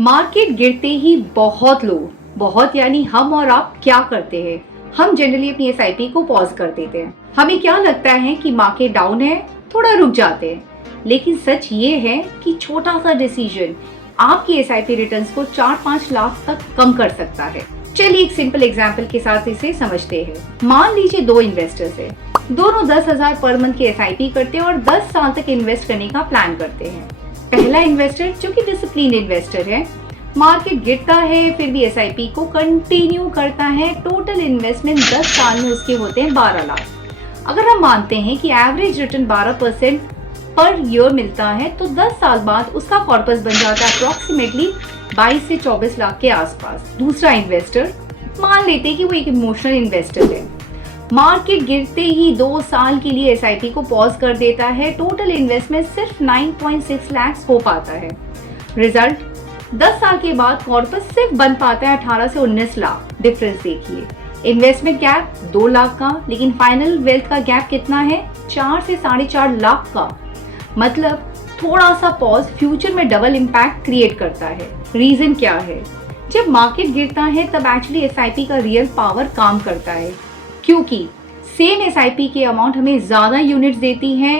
Market गिरते ही बहुत लोग, बहुत यानी हम और आप क्या करते हैं, हम जनरली अपनी एसआईपी को पॉज कर देते हैं। हमें क्या लगता है कि मार्केट डाउन है, थोड़ा रुक जाते हैं। लेकिन सच ये है कि छोटा सा डिसीजन आपकी एसआईपी रिटर्न्स को 4-5 लाख तक कम कर सकता है। चलिए एक सिंपल एग्जांपल के साथ इसे समझते हैं। मान लीजिए 2 इन्वेस्टर्स हैं, दोनों 10,000 पर मंथ की एसआईपी करते हैं और 10 साल तक इन्वेस्ट करने का प्लान करते हैं। पहला इन्वेस्टर जो कि डिसिप्लिन इन्वेस्टर है, मार्केट गिरता है फिर भी एसआईपी को कंटिन्यू करता है। टोटल इन्वेस्टमेंट 10 साल में उसके होते हैं 12 लाख। अगर हम मानते हैं कि एवरेज रिटर्न 12% पर ईयर मिलता है तो 10 साल बाद उसका कॉर्पस बन जाता है अप्रोक्सीमेटली 22 से 24 लाख के आसपास। दूसरा इन्वेस्टर, मान लेते हैं कि वो एक इमोशनल इन्वेस्टर है, मार्केट गिरते ही 2 साल के लिए एसआईपी को पॉज कर देता है। टोटल इन्वेस्टमेंट सिर्फ 9.6 लाख हो पाता है। रिजल्ट, 10 साल के बाद कॉर्पस सिर्फ बन पाता है 18 से 19 लाख। डिफरेंस देखिए, इन्वेस्टमेंट गैप 2 लाख का, लेकिन फाइनल वेल्थ का गैप कितना है, 4 से 4.5 लाख का। मतलब थोड़ा सा पॉज फ्यूचर में डबल इम्पैक्ट क्रिएट करता है। रीजन क्या है? जब मार्केट गिरता है तब एक्चुअली एसआईपी का रियल पावर काम करता है, क्योंकि सेम एसआईपी के अमाउंट हमें ज्यादा यूनिट्स देती है,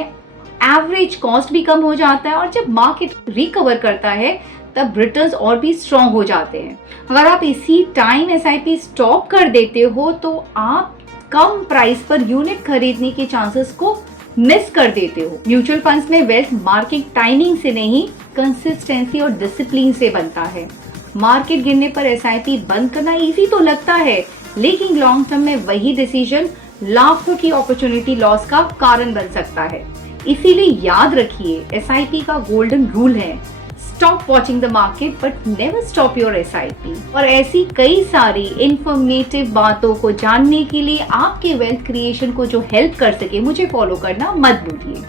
एवरेज कॉस्ट भी कम हो जाता है और जब मार्केट रिकवर करता है तब रिटर्न्स और भी स्ट्रॉन्ग हो जाते हैं। अगर आप इसी टाइम एसआईपी स्टॉप कर देते हो तो आप कम प्राइस पर यूनिट खरीदने के चांसेस को मिस कर देते हो। म्यूचुअल फंड्स में वेल्थ मार्केट टाइमिंग से नहीं, कंसिस्टेंसी और डिसिप्लिन से बनता है। मार्केट गिरने पर एसआईपी बंद करना इजी तो लगता है, लेकिन लॉन्ग टर्म में वही डिसीजन लाखों की अपॉर्चुनिटी लॉस का कारण बन सकता है। इसीलिए याद रखिए, एसआईपी का गोल्डन रूल है, stop watching the market but never stop your SIP. और ऐसी कई सारी इंफॉर्मेटिव बातों को जानने के लिए आपके वेल्थ क्रिएशन को जो हेल्प कर सके, मुझे फॉलो करना मत भूलिए।